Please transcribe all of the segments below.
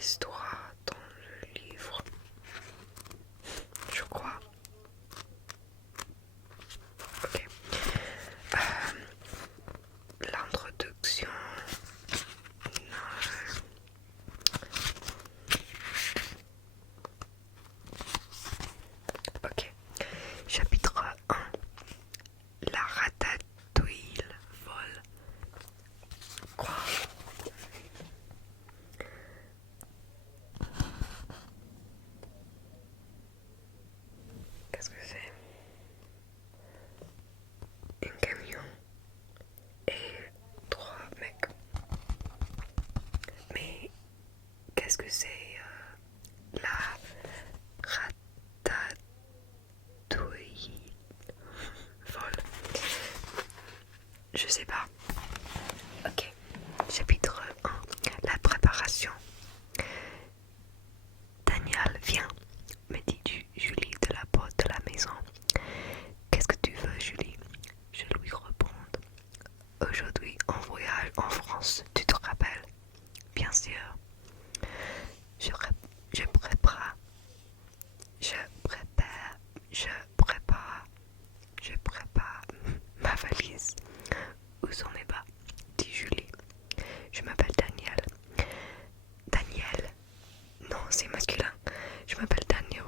histoire dans le livre, je crois. Ok. L'introduction. Non. Ok. Chapitre 1. La ratatouille vole. Quoi? Qu'est-ce que c'est? Un camion et 3 mecs. Mais qu'est-ce que c'est la ratatouille vole? Je sais pas. Ok. Chapitre 1. La préparation. Daniel, viens, me dit Julie de la porte de la maison. Qu'est-ce que tu veux, Julie? Je lui réponds. Aujourd'hui, on voyage en France, tu te rappelles? Bien sûr. Je prépare. Je prépare. Je prépare. Je prépare ma valise. Où sont mes bas? Dit Julie. Je m'appelle Daniel. Daniel? Non, c'est masculin. Je m'appelle Daniel.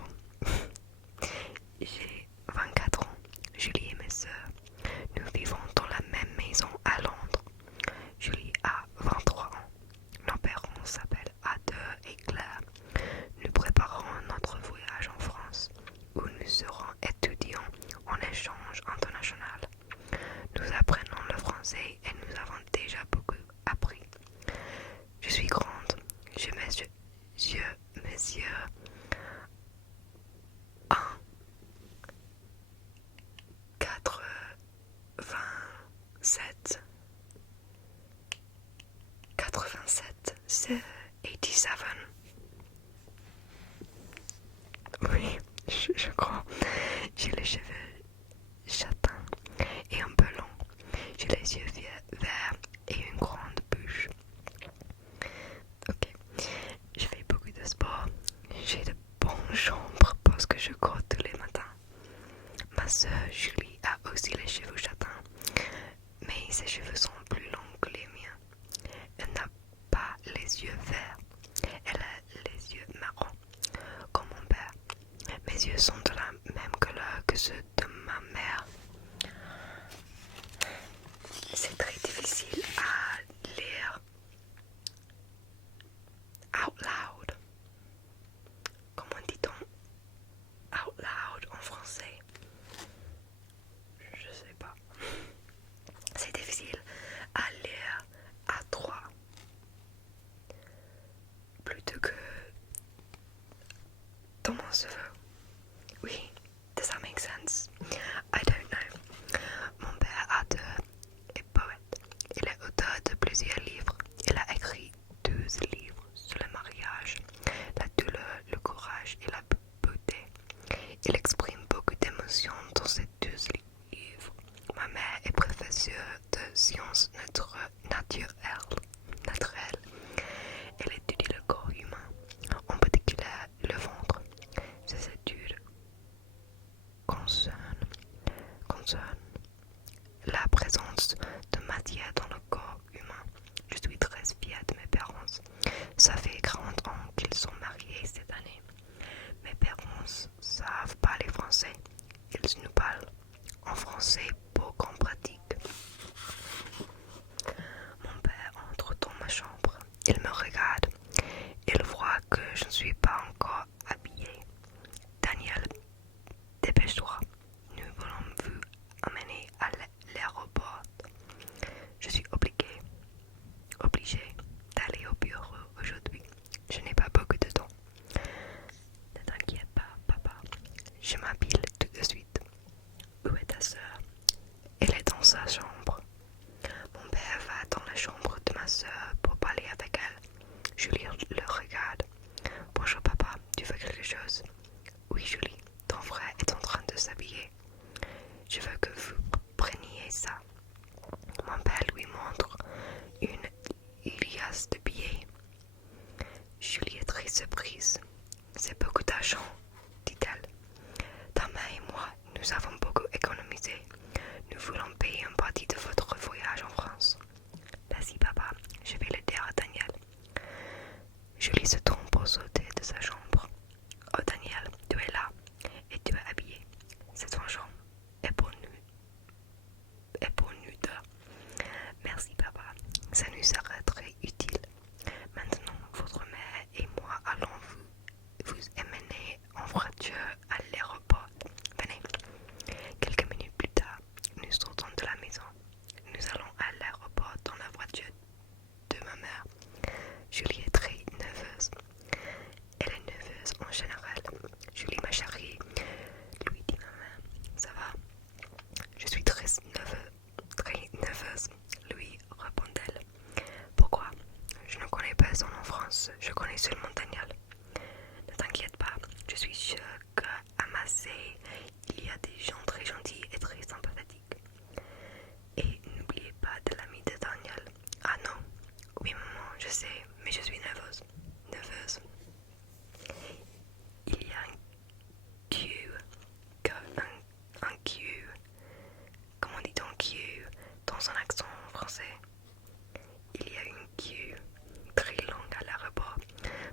J'ai 24 ans. Julie et mes sœurs. Nous vivons dans la même maison à Londres. Julie a 23 ans. Nos parents s'appellent Ada et Claire. Nous préparons notre voyage en France, où nous serons étudiants en échange international. Nous apprenons le français et nous avons déjà beaucoup appris. Je suis grande. Je mesure 1,87. 87, c'est 87. Oui, je crois. J'ai les cheveux châtains et un peu longs. J'ai les yeux verts et une grande bouche. Ok, je fais beaucoup de sport. J'ai de bonnes jambes parce que je cours tous les matins. Ma soeur Julie a aussi les cheveux châtains, mais ses cheveux sont plus longs que les miens. Elle n'a pas les yeux verts, elle a les yeux marrons, comme mon père. Mes yeux sont de la même couleur que ceux de ma mère. C'est très difficile à lire out loud. Comment dit-on out loud en français? Je sais pas. C'est difficile sais, mais je suis nerveuse. Nerveuse. Il y a un Q, un Q, comment dit-on Q dans un accent français? Il y a une queue très longue à l'aéroport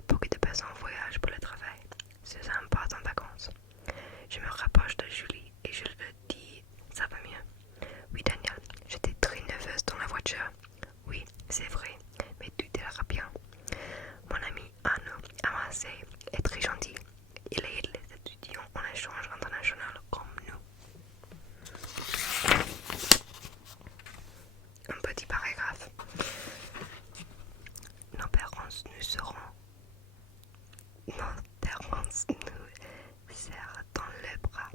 pour que des personnes voyagent pour le travail. Suzanne part en vacances. Je me rapproche de Julie et je lui dis, ça va mieux. Oui Daniel, j'étais très nerveuse dans la voiture. Oui, c'est vrai, mais tout ira bien. Mon ami Arnaud Amassé est très gentil. Il aide les étudiants en échange international comme nous. Un petit paragraphe. Nos parents nous seront. Nos parents nous serrent dans les bras.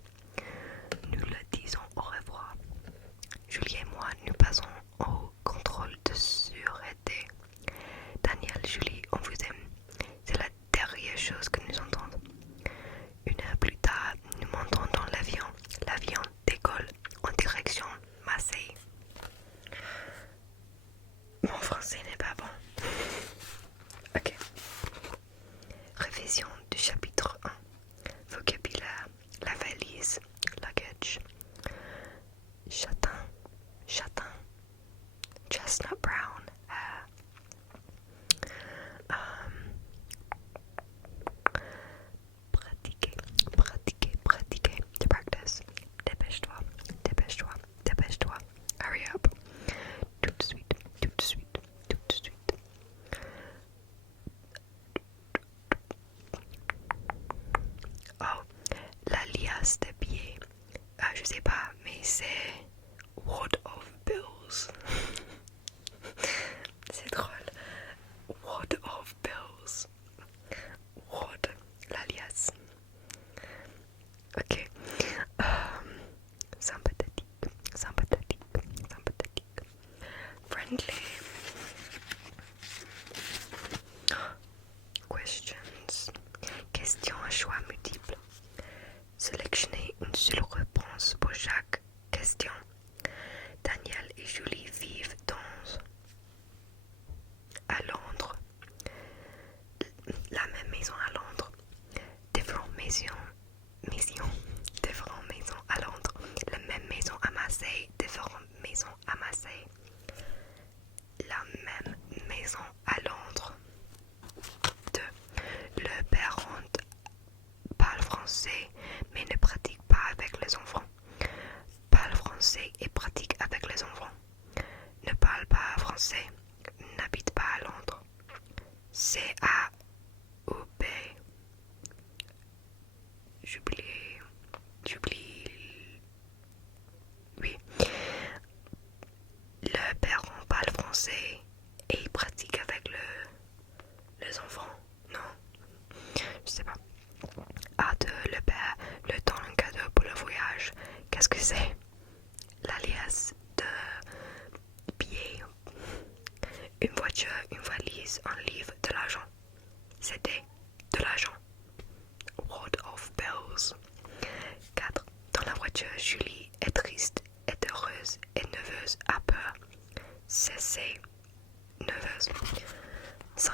Nous leur disons au revoir. Julie et moi, nous passons au contrôle de sûreté. Daniel, Julie, on vous aime. C'est la dernière chose que nous entendons. Une heure plus tard, nous montons dans l'avion. L'avion décolle en direction Marseille. Mon français n'est pas bon. Ok. Révision du chapitre 1. Vocabulaire, la valise, luggage. Châtain, châtain. Chestnut brown hair. Pratiquer, pratiquer, pratiquer. To practice. Dépêche-toi, dépêche-toi, dépêche-toi. Hurry up. Tout de suite, tout de suite, tout de suite. Oh, la liasse de billets. Je sais pas, mais c'est Wad of Bills. C'est drôle. Wad of Bills. Wad, la liasse. Ok. Sympathique, sympathique, sympathique. Friendly. Questions. Questions à choix multiples. Sélectionnez une seule réponse pour chaque question. Daniel et Julie vivent à Londres. La même maison à Londres. Différentes maisons à Londres. La même maison à Marseille. Différentes maisons à Marseille. La même maison à Londres. 2. Le parent parle français mais ne pratique pas avec les enfants. Parle français et pratique avec les enfants. Ne parle pas français, n'habite pas à Londres. C A ou B. J'oublie. Oui. Le parent parle français et il pratique avec les enfants. Non, je sais pas. A2. Le père le donne un cadeau pour le voyage. Qu'est-ce que c'est? La liasse de billets. Une voiture, une valise, un livre, de l'argent. C'était de l'argent. Wad of Bills. 4. Dans la voiture, Julie est triste, est heureuse, est nerveuse, a peur. C'est nerveuse. 5.